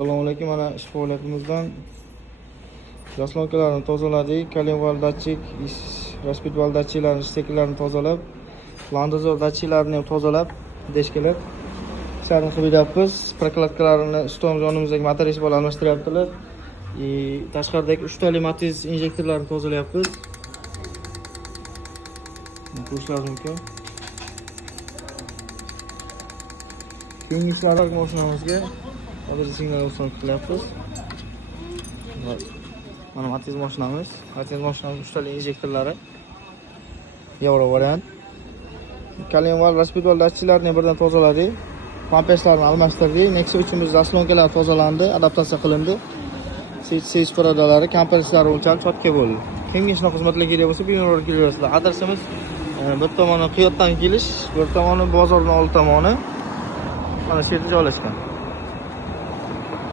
Assalomu alaykum. Mana ish faoliyatimizdan zaslonkalarni tozaladik. Kolenval datchik, raspidval datchiklarini, steklarini tozalab, landozor datchiklarini ham tozalab, deshkalab ishlarini qilib beryapmiz. Prokladkalarini ustomuz yonimizdagi motorist bilan almashtiryaptilar. Tashqaridagi 3 tali Matiz injektorlarini tozalayapmiz. Ko'rishingiz mumkin. Keyingi ishlarni mashinamizga hozir signalizatsiya qilyapmiz. Mana Matiz mashinamiz. Matiz mashinamiz 3 tali injektorlari. Yevro variant. Kolenval raspidval datchiklarini birdan tozaladik. Pampeslarni almashtirdik. Nexia 3 zaslonkalar tozalandi, adaptatsiya qilindi. Seyis paradalari, kompressorlari o'lchanib chotka bo'ldi. Kimga shunaqa xizmatlar kerak bo'lsa, binolar kelaverasizlar. Adresimiz bir tomoni Qiyotdan kelish, bir tomoni bozorning old tomoni. Mana shu yerda joylashgan.